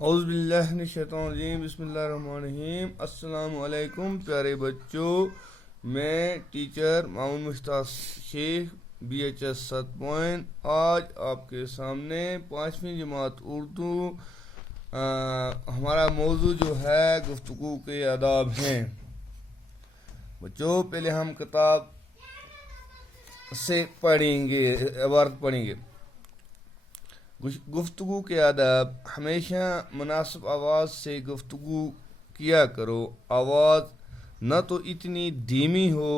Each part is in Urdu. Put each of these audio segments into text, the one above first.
اعوذ باللہ من الشیطان الرجیم، بسم اللہ الرحمن الرحیم۔ السلام علیکم پیارے بچوں، میں ٹیچر معاون مشتاق شیخ BHS 7 پوائنٹ آج آپ کے سامنے 5ویں جماعت اردو ہمارا موضوع جو ہے گفتگو کے آداب ہیں۔ بچوں پہلے ہم کتاب سے پڑھیں گے، عبارت پڑھیں گے۔ گفتگو کے آداب: ہمیشہ مناسب آواز سے گفتگو کیا کرو۔ آواز نہ تو اتنی دھیمی ہو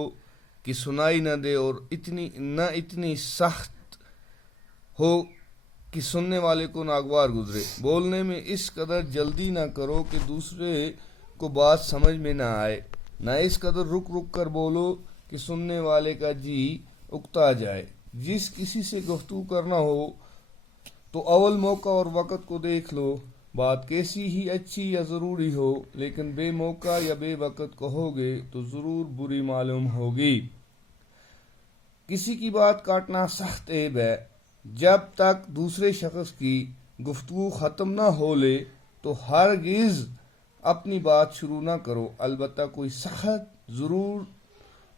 کہ سنائی نہ دے اور نہ اتنی سخت ہو کہ سننے والے کو ناگوار گزرے۔ بولنے میں اس قدر جلدی نہ کرو کہ دوسرے کو بات سمجھ میں نہ آئے، نہ اس قدر رک رک کر بولو کہ سننے والے کا جی اکتا جائے۔ جس کسی سے گفتگو کرنا ہو تو اول موقع اور وقت کو دیکھ لو۔ بات کیسی ہی اچھی یا ضروری ہو، لیکن بے موقع یا بے وقت کہو گے تو ضرور بری معلوم ہوگی۔ کسی کی بات کاٹنا سخت عیب ہے۔ جب تک دوسرے شخص کی گفتگو ختم نہ ہو لے تو ہرگز اپنی بات شروع نہ کرو۔ البتہ کوئی سخت ضرور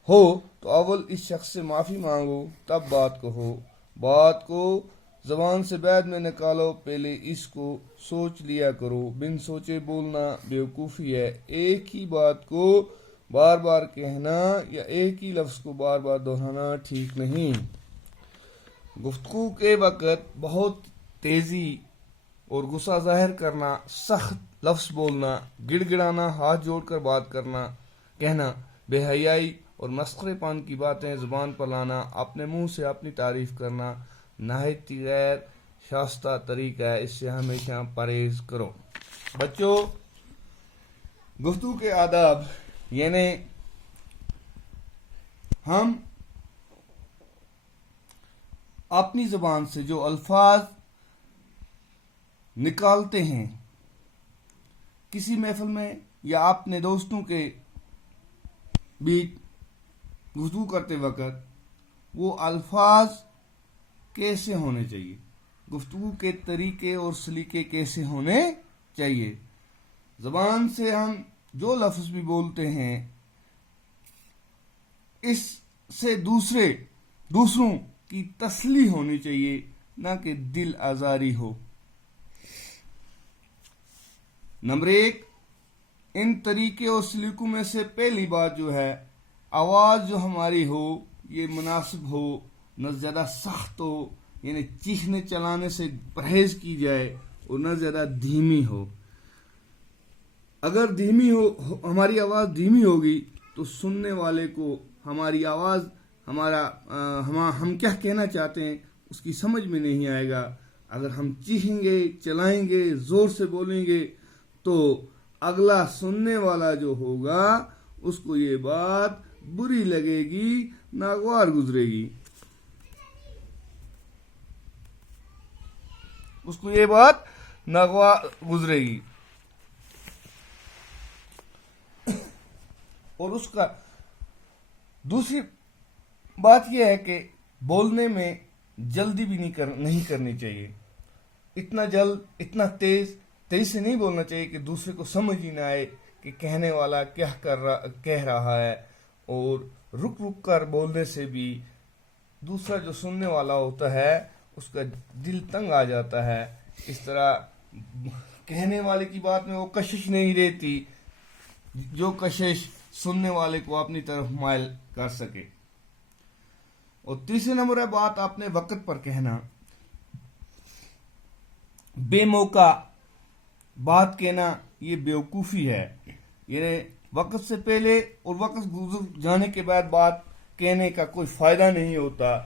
ہو تو اول اس شخص سے معافی مانگو، تب بات کہو۔ بات کو زبان سے بعد میں نکالو، پہلے اس کو سوچ لیا کرو۔ بن سوچے بولنا بیوقوفی ہے۔ ایک ہی بات کو بار بار کہنا یا ایک ہی لفظ کو بار بار دہرانا ٹھیک نہیں۔ گفتگو کے وقت بہت تیزی اور غصہ ظاہر کرنا، سخت لفظ بولنا، گڑ گڑانا، ہاتھ جوڑ کر بات کہنا، بے حیائی اور مسخرے پان کی باتیں زبان پر لانا، اپنے منہ سے اپنی تعریف کرنا نہایت غیر شائستہ طریقہ ہے۔ اس سے ہمیشہ پرہیز کرو۔ بچوں، گفتگو کے آداب یعنی ہم اپنی زبان سے جو الفاظ نکالتے ہیں کسی محفل میں یا اپنے دوستوں کے بیچ گفتگو کرتے وقت، وہ الفاظ کیسے ہونے چاہیے، گفتگو کے طریقے اور سلیقے کیسے ہونے چاہیے۔ زبان سے ہم جو لفظ بھی بولتے ہیں اس سے دوسروں کی تسلی ہونی چاہیے، نہ کہ دل آزاری ہو۔ نمبر 1، ان طریقے اور سلیقوں میں سے پہلی بات جو ہے، آواز جو ہماری ہو یہ مناسب ہو، نہ زیادہ سخت ہو، یعنی چیخنے چلانے سے پرہیز کی جائے، اور نہ زیادہ دھیمی ہو۔ اگر ہماری آواز دھیمی ہوگی تو سننے والے کو ہماری آواز ہم کیا کہنا چاہتے ہیں اس کی سمجھ میں نہیں آئے گا۔ اگر ہم چیخیں گے، چلائیں گے، زور سے بولیں گے تو اگلا سننے والا جو ہوگا اس کو یہ بات بری لگے گی، ناگوار گزرے گی۔ اور اس کا دوسری بات یہ ہے کہ بولنے میں جلدی بھی نہیں کرنی چاہیے۔ اتنا تیز سے نہیں بولنا چاہیے کہ دوسرے کو سمجھ ہی نہ آئے کہ کہنے والا کیا کہہ رہا ہے، اور رک رک کر بولنے سے بھی دوسرا جو سننے والا ہوتا ہے اس کا دل تنگ آ جاتا ہے۔ اس طرح کہنے والے کی بات میں وہ کشش نہیں رہتی جو کشش سننے والے کو اپنی طرف مائل کر سکے۔ اور تیسرے نمبر ہے بات اپنے وقت پر کہنا۔ بے موقع بات کہنا یہ بیوقوفی ہے، یعنی وقت سے پہلے اور وقت گزر جانے کے بعد بات کہنے کا کوئی فائدہ نہیں ہوتا۔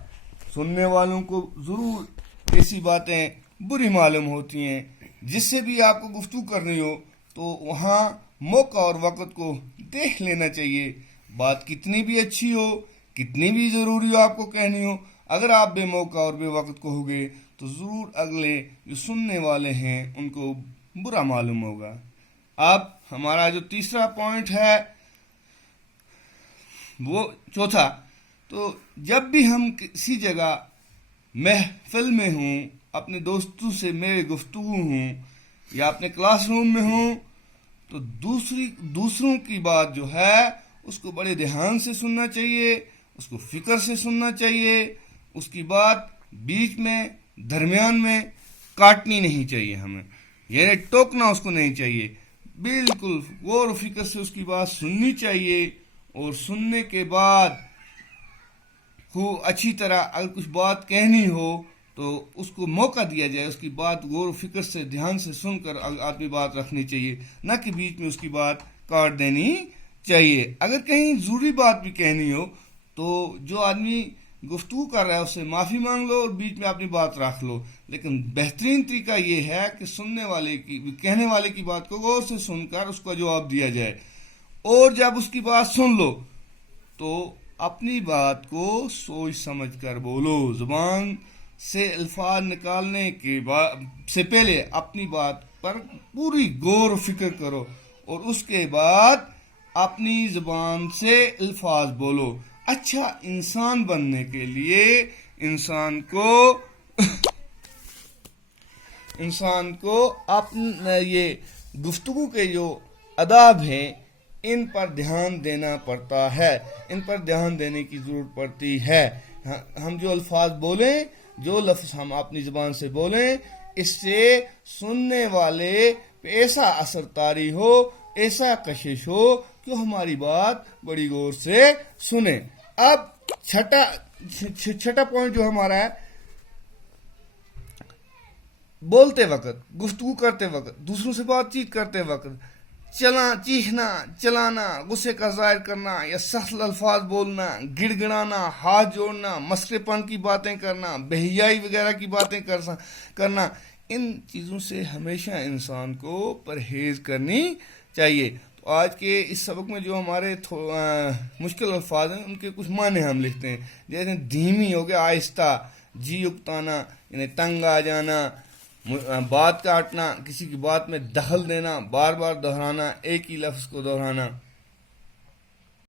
سننے والوں کو ضرور ایسی باتیں بری معلوم ہوتی ہیں۔ جس سے بھی آپ کو گفتگو کرنی ہو تو وہاں موقع اور وقت کو دیکھ لینا چاہیے۔ بات کتنی بھی اچھی ہو، کتنی بھی ضروری ہو آپ کو کہنی ہو، اگر آپ بے موقع اور بے وقت کہو گے تو ضرور اگلے جو سننے والے ہیں ان کو برا معلوم ہوگا۔ اب ہمارا جو تیسرا پوائنٹ ہے وہ چوتھا، تو جب بھی ہم کسی جگہ محفل میں ہوں، اپنے دوستوں سے میرے گفتگو ہوں، یا اپنے کلاس روم میں ہوں تو دوسروں کی بات جو ہے اس کو بڑے دھیان سے سننا چاہیے، اس کو فکر سے سننا چاہیے، اس کی بات بیچ میں درمیان میں کاٹنی نہیں چاہیے ہمیں، یعنی ٹوکنا اس کو نہیں چاہیے، بالکل غور و فکر سے اس کی بات سننی چاہیے، اور سننے کے بعد خوب اچھی طرح اگر کچھ بات کہنی ہو تو اس کو موقع دیا جائے، اس کی بات غور و فکر سے دھیان سے سن کر آدمی بات رکھنی چاہیے، نہ کہ بیچ میں اس کی بات کاٹ دینی چاہیے۔ اگر کہیں ضروری بات بھی کہنی ہو تو جو آدمی گفتگو کر رہا ہے اس سے معافی مانگ لو اور بیچ میں اپنی بات رکھ لو، لیکن بہترین طریقہ یہ ہے کہ کہنے والے کی بات کو غور سے سن کر اس کا جواب دیا جائے، اور جب اس کی بات سن لو تو اپنی بات کو سوچ سمجھ کر بولو، زبان سے الفاظ نکالنے کے سے پہلے اپنی بات پر پوری غور و فکر کرو اور اس کے بعد اپنی زبان سے الفاظ بولو۔ اچھا انسان بننے کے لیے انسان کو اپنا یہ گفتگو کے جو آداب ہیں ان پر دھیان دینا پڑتا ہے، ان پر دھیان دینے کی ضرورت پڑتی ہے۔ ہم جو الفاظ بولیں، جو لفظ ہم اپنی زبان سے بولیں، اس سے سننے والے پہ ایسا اثر طاری ہو، ایسا کشش ہو کہ ہماری بات بڑی غور سے سنیں۔ اب چھٹا پوائنٹ جو ہمارا ہے، بولتے وقت، گفتگو کرتے وقت، دوسروں سے بات چیت کرتے وقت چیخنا، چلانا، غصے کا ظاہر کرنا یا سخت الفاظ بولنا، گڑ گڑانا، ہاتھ جوڑنا، مسخرے پن کی باتیں کرنا، بہیائی وغیرہ کی باتیں کرنا، ان چیزوں سے ہمیشہ انسان کو پرہیز کرنی چاہیے۔ تو آج کے اس سبق میں جو ہمارے مشکل الفاظ ہیں ان کے کچھ معنی ہم لکھتے ہیں، جیسے دھیمی ہو گیا آہستہ، جی اکتانا یعنی تنگ آ جانا، بات کاٹنا، کسی کی بات میں دخل دینا، بار بار دہرانا، ایک ہی لفظ کو دہرانا۔